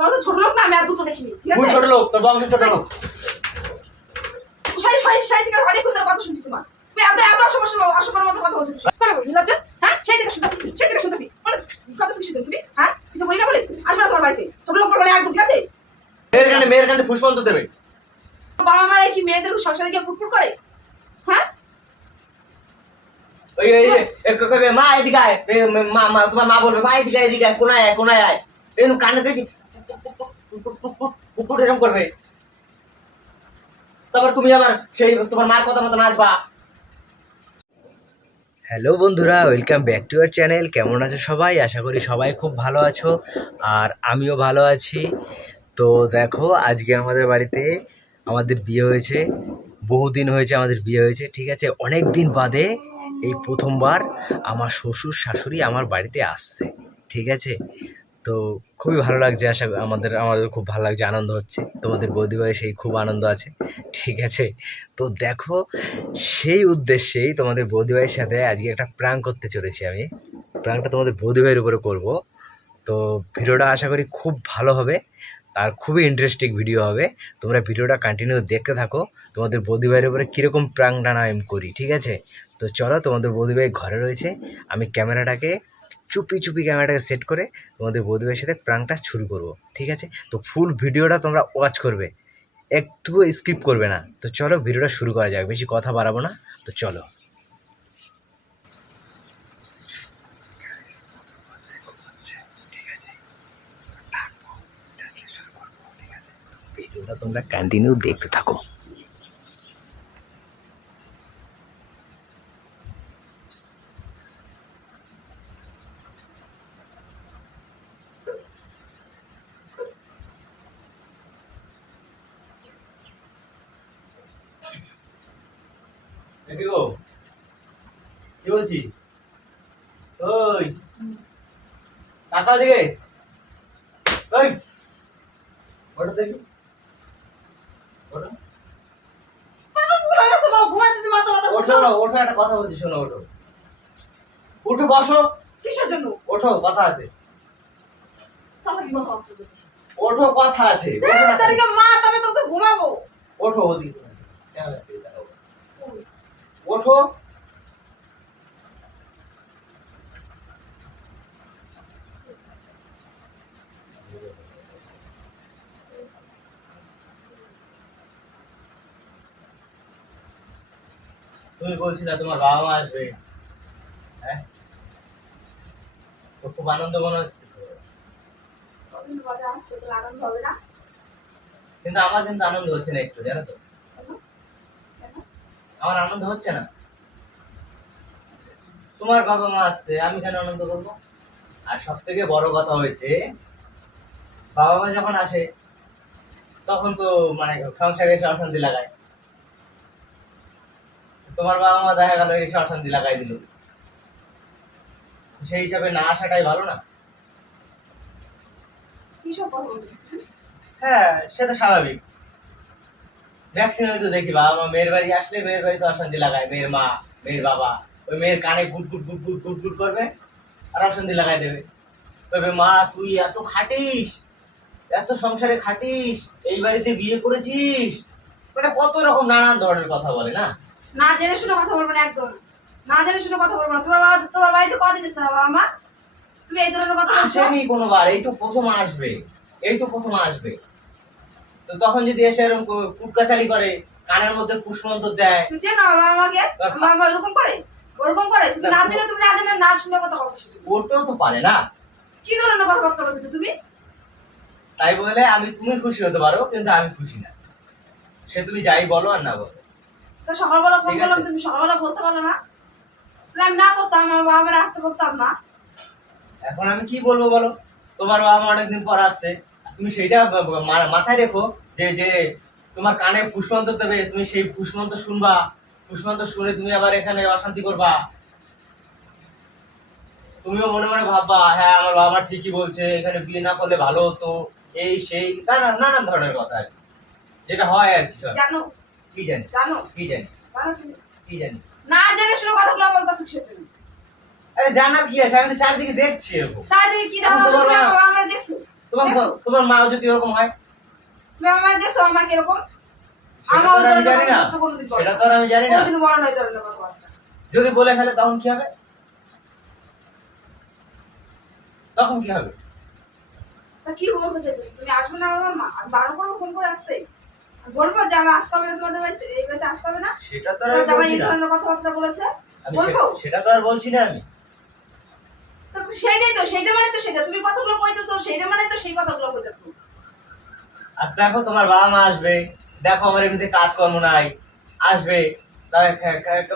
বড় ছোট লোক না, আমি আর দুটো দেখিনি, ঠিক আছে? তুই ছোট লোক, তোর বংশ ছোট লোক। সেই থেকে অনেক কথা শুনছি তোমার। তুমি এত অসম্মানের মতো কথা বলছো। করে বলি লজ্জা? হ্যাঁ, সেই থেকে শুনতেছি। বলে কথা শুনছি তুমি, হ্যাঁ? কিছু বলি না বলে? আসবে না তোমার বাড়িতে। ছোট লোক বলে একদম, ঠিক আছে? মেয়ের কানে পুষ্পন্ত দেবে। বাবা মারা কি মেয়েদের সংসারে গিয়ে পুটপুট করে? হ্যাঁ? ওই মা এদিকে আয়, মা তোমার মা বলবে মা এদিকে আয়, কোনায় আয়। এরকম কানে দেখি পুটপুট এরকম করবে। তারপর তুমি আবার সেই তোমার মার কথা মতো নাচবা। হ্যালো বন্ধুরা, welcome back to our channel. কেমন আছো সবাই? আশা করি সবাই খুব ভালো আছো, আর আমিও ভালো আছি। তো দেখো, আজকে আমাদের বাড়িতে আমাদের বিয়ে হয়েছে। বহুদিন হয়েছে আমাদের বিয়ে হয়েছে, ঠিক আছে? অনেক দিন বাদে এই প্রথমবার আমার শ্বশুর শাশুড়ি আমার বাড়িতে আসছে, ঠিক আছে? তো খুবই ভালো লাগছে, আমাদের খুব ভালো লাগছে, আনন্দ হচ্ছে। তোমাদের বৌদিভাই সেই খুব আনন্দ আছে, ঠিক আছে? তো দেখো, সেই উদ্দেশ্যেই তোমাদের বৌদিভাইয়ের সাথে আজকে একটা প্র্যাঙ্ক করতে চলেছি আমি। প্র্যাঙ্কটা তোমাদের বৌদিভাইয়ের উপরে করব। তো ভিডিওটা আশা করি খুব ভালো হবে, আর খুবই ইন্টারেস্টিং ভিডিও হবে। তোমরা ভিডিওটা কন্টিনিউ দেখতে থাকো, তোমাদের বৌদিভাইয়ের উপরে কীরকম প্র্যাঙ্কটা না আমি করি, ঠিক আছে? তো চলো, তোমাদের বৌদিভাই ঘরে রয়েছে, আমি ক্যামেরাটাকে চুপি ক্যামেরাটাকে সেট করে তোমাদের বৌদিভাইয়ের সাথে প্র্যাঙ্কটা শুরু করব, ঠিক আছে? তো ফুল ভিডিওটা তোমরা ওয়াচ করবে, একটুও স্কিপ করবে না। তো চলো ভিডিওটা শুরু করা যাক, বেশি কথা বাড়াবো না, তো চলো। ভিডিওটা তোমরা কন্টিনিউ দেখতে থাকো। কি বলছি? ওই টাকা দিকে ওই ওটা দেখি ওটা ওঠো, একটা কথা বলছি, শোনো। উঠো বসো। কিসের জন্য? ওঠো, কথা আছে। চালাকি কথা বলছো। ওঠো, কথা আছে। তারিখে মা, তবে তো ঘুমাবো। ওঠো, ওদিকে ওঠো। তুমি বলছিলে তোমার বাবা মা আসবে, হ্যাঁ? তো খুব আনন্দ মনে হচ্ছে তো। কতদিন বাদে আসছে, তো আনন্দ হবে না? কিন্তু আমার কিন্তু আনন্দ হচ্ছে না একটু, জানো তো? আমার আনন্দ হচ্ছে না। তোমার বাবা মা আসছে, আমি কেন আনন্দ করবো? আর সব থেকে বড় কথা হয়েছে, বাবা মা যখন আসে তখন তো মানে সংসারে এসে অশান্তি লাগায়। তোমার বাবা মা দেখা গেল এসে অশান্তি লাগাই দিল, সেই হিসাবে না আসাটাই ভালো না? কি সব কথা বলছিস? হ্যাঁ, সেটা স্বাভাবিক। ম্যাক্সিমাম তো দেখি বাবা মা মেয়ের বাড়ি আসলে মেয়ের বাড়িতে অশান্তি লাগায়, মেয়ের মা মেয়ের বাবা ওই মেয়ের কানে গুট গুট গুট গুট গুট গুট করবে আর অশান্তি লাগাই দেবে। তবে মা তুই এত খাটিস, এত সংসারে খাটিস, এই বাড়িতে বিয়ে করেছিস, মানে কত রকম নানান ধরনের কথা বলে না? না জেনে শুনে কথা বলবো না, একদম না জেনে শুনে কথা বলবো না। তোমার বাড়িতে কদিন এসেছে বাবা মা? তুমি এই ধরনের কথা বলছো? আসেনি কোনোবার, এই তো প্রথম আসবে, এই তো প্রথম আসবে। তো তখন যদি এসে এরকম কুটকাচালি করে, কানের মধ্যে পুষ্পন্ত দেয়। তুমি চেনো বাবা মাকে? বাবা মা ওরকম করে? ওরকম করে? তুমি না জেনে না শুনে কথা বলছো? করতেও তো পারে না। কি ধরনের কথাবার্তা বলতেছো তুমি? তাই বলে তুমি খুশি হতে পারো, কিন্তু আমি খুশি না। সে তুমি যাই বলো আর না বলো। তো সকালবেলা ফোন ঠিক আছে। করলাম, তুমি সকালবেলা বলতে পারলে না? তাহলে আমি না করতাম, আমার বাবা মারা আসতে বলতাম না। এখন আমি কি বলবো বলো? তোমার বাবা মা অনেকদিন পর আসছে, তুমি সেইটা মাথায় রেখো যে যে তোমার কানে পুষ্পন্ত দেবে, তুমি সেই পুষ্পন্ত শুনবা, পুষ্পন্ত শুনে তুমি আবার এখানে অশান্তি করবা। তুমিও মনে মনে ভাববা হ্যাঁ আমার বাবা মা ঠিকই বলছে, এখানে বিয়ে না করলে ভালো হতো, এই সেই নানান ধরনের কথা আর কি, যেটা হয় আর কি। জানো কি জানি জানো কি জানি জানো তুমি? কি জানি না জেনে শুনে কথাগুলো বলতেছো কিসের জন্য? আরে জানার কি আছে, আমি তো চারদিকে দেখছি এরকম। চারিদিকে কি দেখো? এখন তোমার তুমি মা- আমার বাবা মারা দেখছো? তোমার দেখছো? তোমার মাও যদি এরকম হয় তুমি আমার মায়ের দেখছো আমার মা কিরকম? সেটা আমার তো আর আমি জানি না। কোনোদিন বলে সেটা না। তো আর আমি জানি না। কোনোদিন বলা নয় ধরনের কথাবার্তা। যদি বলে ফেলে তখন কি হবে? তখন কি হবে? তা কি বলতে চাইতেছো? তুমি আসবে না আমার মা? আমি বারণ করবো ফোন করে আসতে? আমি বলবো যে আমি আসতে হবে না তোমাদের বাড়িতে, এই বাড়িতে আসতে হবে না? সেটা তো আর তোমার আমি জামাই বলছি এই না। ধরনের কথাবার্তা বলেছে? আমি বলবো? সেটা তো আর বলছি না আমি। তা তো সেইটাই তো, সেইটা মানে তো সেটা। তুমি কতগুলো কইতেছো, সেইটা মানে তো সেই কথাগুলো কইতেছো। আর দেখো তোমার বাবা মা আসবে, দেখো আমার এমনিতে কাজকর্ম নাই, আসবে তাহলে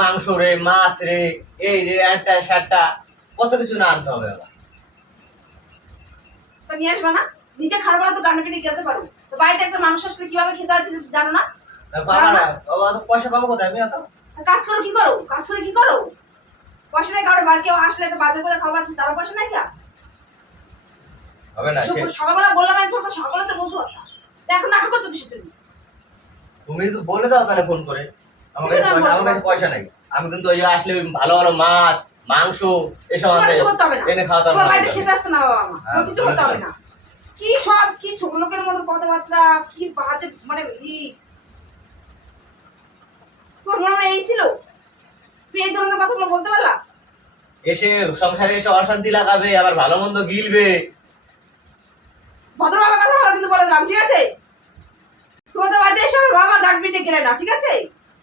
মাংস রে, মাছ রে, এই রে, একটা সারটা, কত কিছু না আনতে হবে আবার। তা নিয়ে আসবে না? নিজে খারাপ হলে তো গান্ডে পেটে খেতে পারো। তো বাড়িতে একটা মানুষ আসলে কিভাবে খেতে হয় সেটা জানো না? দেখো আমার বাবা তো পয়সা পাবো কোথায়? আমি অত তা কাজ করো কি করো? কাজ করে কি করো? পয়সা নাই কারো, বা কেউ আসলে একটা বাজার করে খাওয়াচ্ছে, তারও পয়সা নাই কা? হবে না। সকালবেলা বললাম আমি ফোন, সকালে তো বলতে পারতাম। তা এখন নাটক করছো কিসের জন্য? তুমি তো বলে দাও তাহলে ফোন করে। আমার কাছে কিসের নাম আমার কাছে পয়সা নাই। আমি কিন্তু ওই যে আসলে ওই ভালো ভালো মাছ, মাংস এসব তোমার আনতে কিছু করতে হবে না। এনে খাওয়াতে তোমার হবে বাড়িতে না। খেতে আসছে না বাবা মা, হ্যাঁ, তোমার কিছু করতে হবে না। কি সব কি ছোট লোকের মতো কথাবার্তা, কি বাজে মানে তোমার মনে হয় এই ছিল? তুমি এই ধরনের কথাগুলো বলতে পারলা? এসে সংসারে এসে অশান্তি লাগাবে, আবার ভালো মন্দ গিলবে। ভদ্রভাবে কথা বলা কিন্তু বলে দিলাম, ঠিক আছে? তোমাদের বাড়িতে এসে আমার বাবা গান পিটে গেলে না, ঠিক আছে?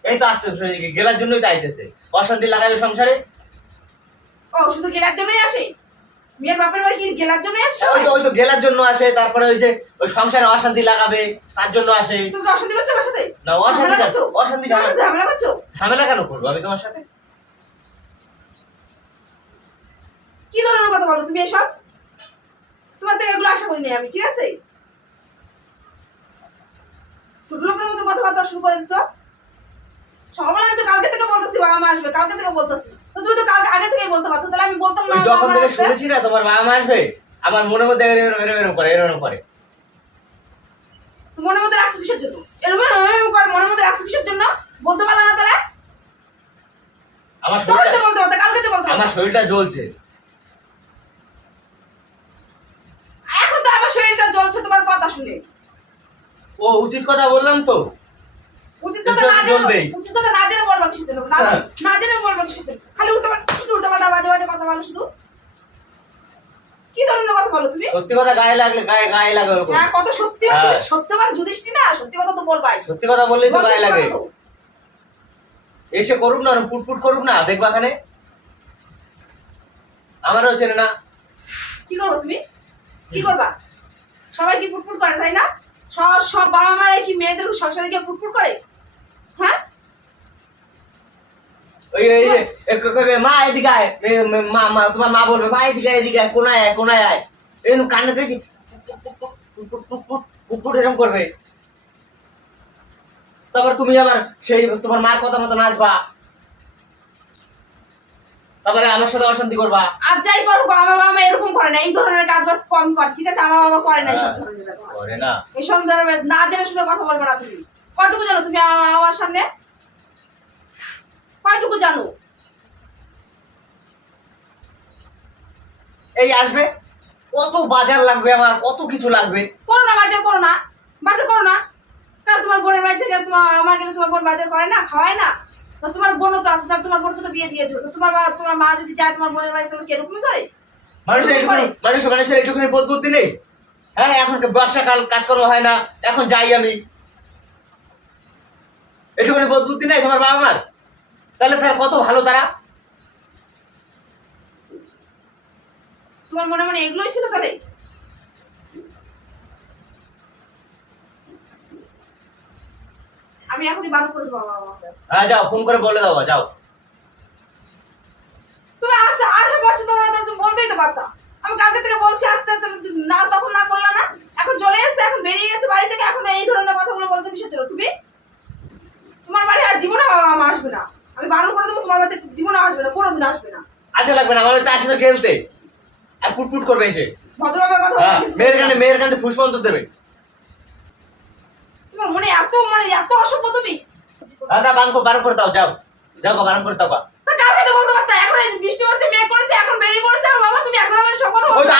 এই তো আসছে গেলার জন্যই তো আইতেছে, অশান্তি লাগাবে সংসারে। ও শুধু গেলার জন্যই আসে? মেয়ের বাপের বাড়ি কি গেলার জন্যই আসছে? ওই তো গেলার জন্য আসে, তারপরে ওই যে ওই সংসারে অশান্তি লাগাবে তার জন্য আসে। তুমি কি অশান্তি করছো আমার সাথে? না, অশান্তি ঝামেলা কেন? করছো? অশান্তি তোমার সাথে ঝামেলা করছো? ঝামেলা কেন করবো আমি তোমার সাথে? কি ধরনের কথা বলো তুমি এসব? তোমার থেকে এগুলো আশা করিনি আমি, ঠিক আছে? ছোট লোকের মতো কথাবার্তা শুরু করে দিছো। সকালে আমি তো কালকে থেকে বলতেছি বাবা মা আসবে, কালকে থেকে বলতেছি। তো তুমি তো কালকে আগে থেকেই বলতে পারতো, তাহলে আমি বলতাম না ওই বাবা যখন মা থেকে আসবে। শুনেছি না তোমার বাবা মা আসবে, আমার মনের মধ্যে এরম করে এরম করে। মনের মধ্যে রাখছো কিসের জন্য? এরকম এরকম করে মনের মধ্যে রাখছো কিসের জন্য? বলতে পারলা না তাহলে? আমার তখন তো শরীরটা বলতে পারতো, কালকে তো বলতে আমার পারতো। শরীরটা জ্বলছে। এখন তো আমার শরীরটা জ্বলছে তোমার কথা শুনে। ও উচিত কথা বললাম তো। উচিত কথা না জেনে, উচিত কথা না জেনে বলবা কিসের জন্য? না জেনে বলবা কিসের জন্য? খালি উল্টো পাল্টা বাজে বাজে কথা বলো শুধু। কি ধরনের কথা বলো তুমি? সত্যি কথা গায়ে লাগলে গায়ে লাগে ওরকম। হ্যাঁ, কত সত্যি কথা, তুমি সত্যবান যুধিষ্ঠির না, সত্যি কথা তো বলবাই। সত্যি কথা বললেই তো গায়ে লাগে। তো। এসে করুক না, পুটপুট করুক না, দেখবা খানে। আমারও চেনে না। কি করবো তুমি? কি করবা? সবাই কি পুটপুট করে, তাই না? সব সব বাবা মারা কি মেয়েদের সংসারে গিয়ে পুটপুট করে? হ্যাঁ? ওই মা এদিকে আয়, মা তোমার মা বলবে মা এদিকে আয়, কোনায় আয় এরকম কান্না করে পুটপুট এরকম করবে। তারপর তুমি আবার সেই তোমার মার কথা মতো নাচবা, তারপরে আমার সাথে অশান্তি করবা। আর যাই করো, আমার বাবা মা এরকম করে না, এই ধরনের কাজ বাজ কম করে, ঠিক আছে? আমার বাবা করে না এইসব ধরনের ব্যাপার। করে না। এইসব ধরনের না জেনে শুনে কথা বলবে না তুমি। কয়টুকু জানো তুমি আমার সামনে? কয়টুকু জানো? এই আসবে, কত বাজার লাগবে, আমার কত কিছু লাগবে। করো না বাজার, করো না বাজার, করো না। কারণ তোমার বোনের বাড়ি থেকে তোমার আমার গেলে তোমার বোন বাজার করে না, খাওয়ায় না? তো তোমার বোনও তো আছে, তোমার বোনকে তো বিয়ে দিয়েছো, তো তোমার মা যদি যায় তোমার বোনের বাড়ি, তাহলে কিরকমই করে? মানুষের একটুখানি বোধ বুদ্ধি নেই? হ্যাঁ, এখন বর্ষাকাল, কাজকর্ম হয় না, এখন যাই আমি, একটুখানি বোধ বুদ্ধি নেই তোমার বাবা মার? তাহলে কত ভালো তারা। তোমার মনে মনে এগুলোই ছিল তাহলে? আমি এখনই বারণ করে দেবো আমার কাছে। হ্যাঁ যাও, ফোন করে বলে দাও, যাও। তুমি আশা করছো তোমরা, তুমি বলতেই তো পারতা। আমি কালকে থেকে বলছি আসতে, না তখন না করলা না। এখন চলে এসেছে, এখন বেরিয়ে গেছে বাড়ি থেকে, এখন এই ধরনের কথাগুলো বলছো কিসের জন্য তুমি? তোমার বাড়ি আর জীবনে বাবা মা আসবে না। আমি বারণ করে দেবো, তোমার বাড়িতে জীবনে আসবে না, কোনোদিন আসবে না। আশা লাগবে না, আমার তার সাথে খেলতে আর পুটপুট করবে এসে। ভদ্রভাবে কথা হ্যাঁ, বলতে। মেয়ের কান্দে ফুসপন্ত দেবে। তোমার মনে এত অসভ্য তুমি। বারণ করে দাও, যাও বারণ করে দাও। কালকে তো বলতে পারতা, এখন এখন এই বৃষ্টি হচ্ছে, মেঘ করেছে, এখন বেরিয়ে পড়েছে আমার বাবা, তুমি এখন আমার সব কথা ওই তো বলছো।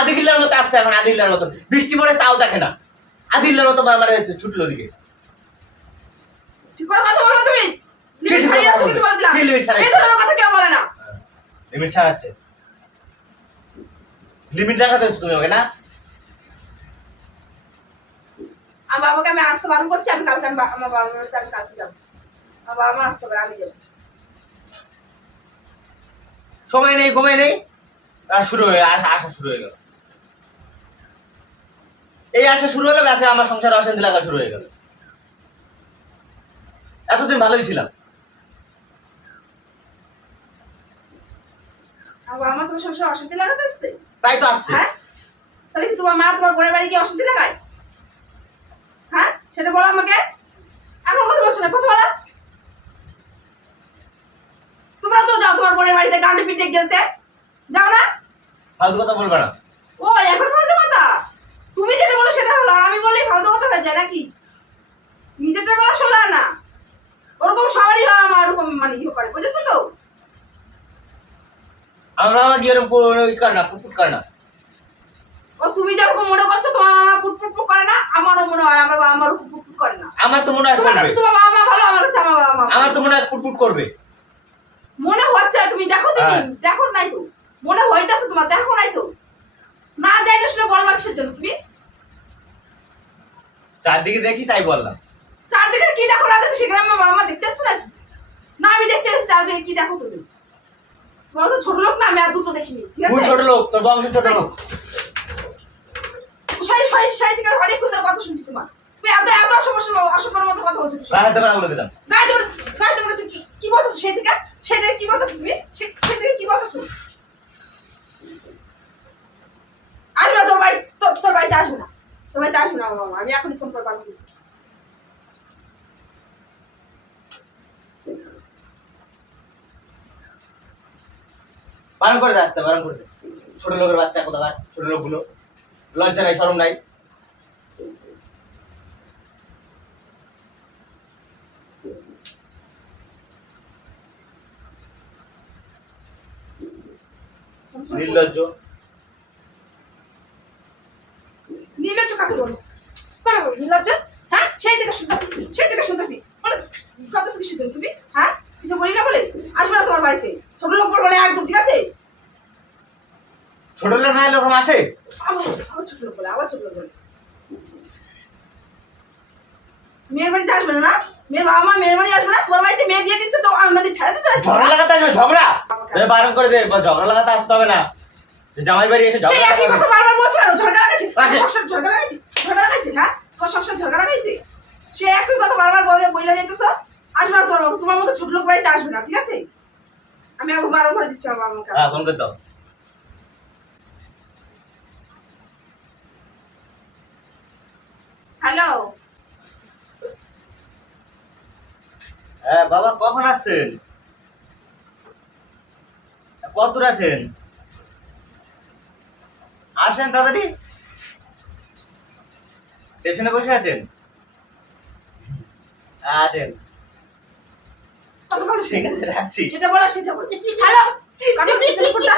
আদি খিল্লার মতো আসছে এখন, আদি খিল্লার মতো বৃষ্টি পড়ে তাও দেখে না, আদি খিল্লার মতো মানে ছুটলো দিকে। ঠিক করে কথা বলবো তুমি, লিমিট ছাড়িয়ে যাচ্ছ কিন্তু বলে দিলাম, কি লিমিট ছাড়াই? এই ধরনের কথা কেউ বলে না। লিমিট ছাড়াচ্ছে, লিমিট দেখাতে তুমি ওকে না। আমার বাবাকে আমি আসতে বারণ করছি, আমি কালকে আমার বাবার বাড়িতে আমি কালকে যাবো, আমার বাবা মা আসতে পারে, আমি যাবো। সময় নেই, ঘুমাই নেই, শুরু হয়ে আসা শুরু হয়ে গেল। এই আসা শুরু হলো, ব্যাসে আমার সংসারে অশান্তি লাগা শুরু হয়ে গেল। এতদিন ভালোই ছিলাম। আমার বাবা মা তোমার সংসারে অশান্তি লাগাতে আসছে? তাই তো আসছে। হ্যাঁ, তাহলে কি তোমার মা তোমার বোনের বাড়ি গিয়ে অশান্তি লাগায়? হ্যাঁ, সেটা বলো আমাকে। এখন কথা বলছো না, কথা বলো। তোমরা তো যাও তোমার বোনের বাড়িতে গান্ডে পিটে গেলতে, যাও না? ফালতু কথা বলবা না। ও এখন ফালতু কথা, তুমি যেটা বলো সেটা হলো, আর আমি বললেই ফালতু কথা হয়ে যায় নাকি? নিজেরটা বলা শোনা না, ওরকম সবারই বাবা মা ওরকম মানে ইয়ে করে, বুঝেছো তো? আমরা কি ওরকম করে না, পুটপুট করে না। ও তুমি যেরকম মনে করছো তোমার মামা পুটপুট করে না, আমারও মনে হয় আমার বাবা মারও পুটপুট করে না। আমার তো মনে হয় তোমার করবে, কাছে তোমার বাবা মা ভালো, আমার কাছে আমার বাবা মা আমার তো মনে হয় পুটপুট করবে। মনে হচ্ছে, তুমি দেখো তো, হ্যাঁ। দেখো নাই তো, মনে হইতাছে তোমার, দেখো নাই তো, না যাই না শুনে বলবা কিসের জন্য তুমি? চারদিকে দেখি তাই বললাম। চারদিকে কি দেখো না দেখো সেখানে আমার বাবা মা দেখতে আসছে নাকি? না আমি দেখতে এসেছি, চারদিকে কি দেখো তুমি? তোমার তো ছোট লোক না, আমি আর দুটো দেখিনি, ঠিক তুই আছে? ছোট লোক, তোর বংশ ছোট লোক। সাই থেকে অনেকক্ষণ ধরে কথা শুনছি তোমার, তুমি এত এত অসম্মানের মতো কথা বলছো। গায়ে হাতে পারা বলে দিলাম। গায়ে দেবো কি বলতেছো? সেই থেকে কি বলতেছো তুমি? সেই থেকে কি বলতেছো? আসবে না তোর বাড়ি, তোর বাড়িতে আসবে না, তোর বাড়িতে আসবে না আমার বাবা, আমি এখনই ফোন করে পারবো। বারণ করে দে, আসতে বারণ করে দে। ছোট লোকের বাচ্চা কোথাকার, ছোট লোকগুলো লজ্জা নাই, শরম নাই। নির্লজ্জ। নীলজ্জ কাকে বলো? কাকে বলো নীলজ্জ? হ্যাঁ, সেই থেকে শুনতেছি মানে কত কিসের জন্য তুমি? হ্যাঁ, কিছু বলি না বলে আসবে না তোমার বাড়িতে, ছোট লোক বলবো না একদম, ঠিক আছে? ছোট লোক না এরকম আসে। আবার ছোট লোক বলে, আবার ছোট লোক বলে। মেয়ের বাড়িতে আসবে না, না মেয়ের বাবা মা মেয়ের বাড়ি আসবে না, তোমার বাড়িতে মেয়ে দিয়ে দিচ্ছে তো মানে ছেড়ে দিচ্ছে না? ঝগড়া লাগাতে আসবে, ঝগড়া বারণ করে দে, ঝগড়া লাগাতে আসতে হবে না। জামাই বাড়ি এসে সেই ঝগড়া একই লাগাতে কথা বারবার বলছে, আর ঝগড়া লাগাইছে, রাখে। সংসার ঝগড়া লাগাইছে, হ্যাঁ তোমার সংসার ঝগড়া লাগাইছে, সে একই কথা বারবার বলে যাইতেছো। আসবে না তোমার মতো ছোট লোক বাড়িতে আসবে না, ঠিক আছে? আমি আবার বারণ করে দিচ্ছি আমার বাবা মাকে। হ্যাঁ, ফোন করে দাও। হ্যালো, হ্যাঁ বাবা, কখন আসছেন? কত দূর আছেন? আসেন তাড়াতাড়ি। স্টেশনে বসে আছেন? আসেন। কথা বলো, ঠিক আছে, রাখছি। যেটা বলা সেটা বলো। হ্যালো, কথা বলছি ফোনটা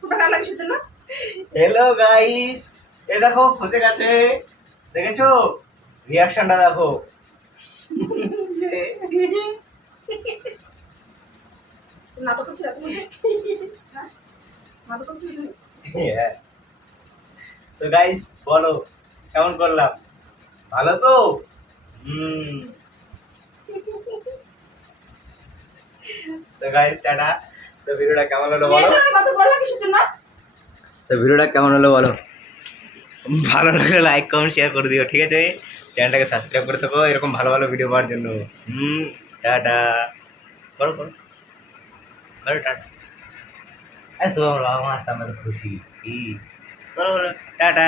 ফোনটা লাগিস জন্য। হ্যালো গাইস, এ দেখো খুঁজে গেছে, দেখেছো? রিয়াকশনটা দেখো। নাটক করছি তুমি? হ্যাঁ, নাটক করছি তুমি? হ্যাঁ। তো গাইস বলো, কেমন করলাম? ভালো তো? তো গাইস টাটা। তো ভিডিওটা কেমন হলো তুমি এই বলো। ধরনের কথা বললা কিসের জন্য? তো ভিডিওটা কেমন হলো বলো, ভালো লাগলে লাইক কমেন্ট শেয়ার করে দিও, ঠিক আছে? চ্যানেলটাকে সাবস্ক্রাইব করে থাকো এরকম ভালো ভালো ভিডিও পাওয়ার জন্য। টাটা করো করো করো টাটা। তোমার বাবা মা আসছে, আমরা তো খুশি। করো করো টাটা।